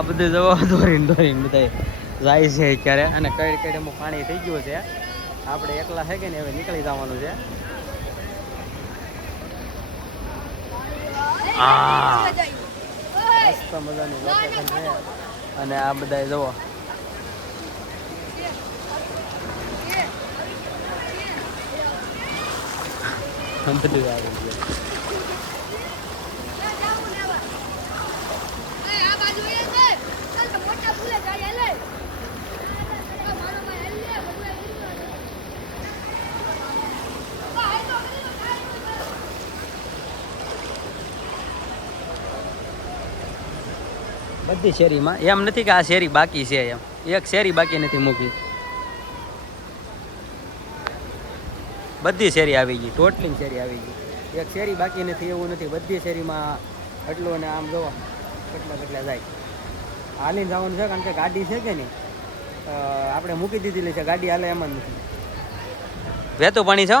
આ બધું જવા દોરીને બધા જાય છે ક્યારે અને કઈ કઈ અમુક પાણી થઈ ગયું છે. આપણે એકલા છે કે ને હવે નીકળી જવાનું છે. મસ્ત મજાની લોકેશન છે અને આ બધા જુઓ બધું આવી ગયું. બધી શેરીમાં એમ નથી કે આ શેરી બાકી છે, એમ એક શેરી બાકી નથી મૂકી. બધી શેરી આવી ગઈ, ટોટલી શેરી આવી ગઈ, એક શેરી બાકી નથી એવું નથી. બધી શેરીમાં એટલું અને આમ જોવા કેટલા જાય. હાલીને જવાનું છે કારણ કે ગાડી છે કે નહીં આપણે મૂકી દીધેલી છે, ગાડી હાલે એમાં નથી. વહેતું પાણી છે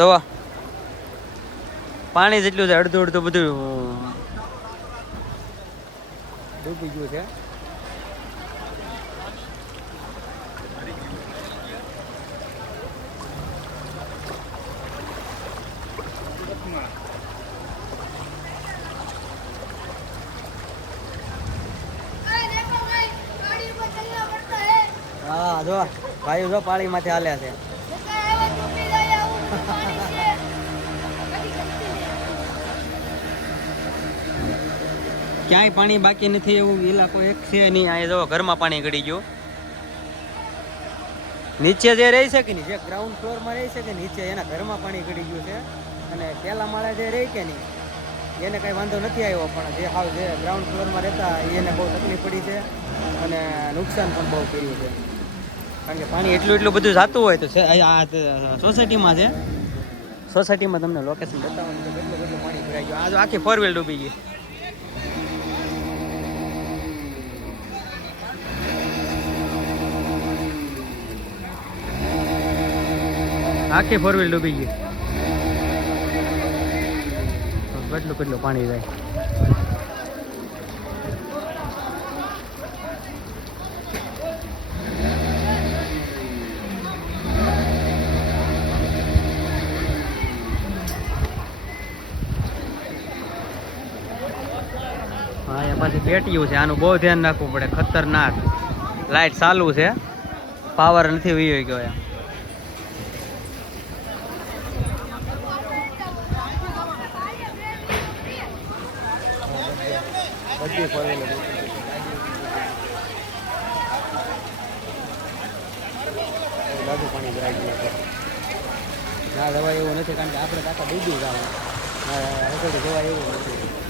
જોવા, પાણી જેટલું છે અડધું અડધું બધું ડૂબી ગયું છે. હા જો ભાઈ જો પાણી માંથી હાલ્યા છે. ક્યાંય પાણી બાકી નથી એવું ઇલાકો એક છે નહીં. આ જો ઘરમાં પાણી ગળી ગયું. નીચે જે રહી છે કે નહીં, જે ગ્રાઉન્ડ ફ્લોરમાં રહી છે કે નીચે એના ઘરમાં પાણી ગળી ગયું છે. અને પહેલા માળે જે રહી કે નહીં એને કાંઈ વાંધો નથી આવ્યો, પણ જે હાવ જે ગ્રાઉન્ડ ફ્લોરમાં રહેતા એને બહુ તકલીફ પડી છે અને નુકસાન પણ બહુ કર્યું છે. કારણ કે પાણી એટલું બધું જતું હોય તો આ સોસાયટીમાં છે. સોસાયટીમાં તમને લોકેશન બતાવવાનું છે કેટલું પાણી ભરાઈ ગયું. આ જો આખી 4 વ્હીલ ડૂબી ગઈ. આખી 4 વ્હીલ ડૂબી ગઈ. કેટલું પાણી જાય. હા એ પાછી પેટીયું છે, આનું બહુ ધ્યાન રાખવું પડે. ખતરનાક લાઈટ ચાલુ છે, પાવર નથી વહી ગયો એમ. બધી બધું પાણી ભરાઈ ગયું છે. ના જવાય એવું નથી કારણ કે આપણે આખા ડૂબી જવાનું, રસોડું જોવાય એવું નથી.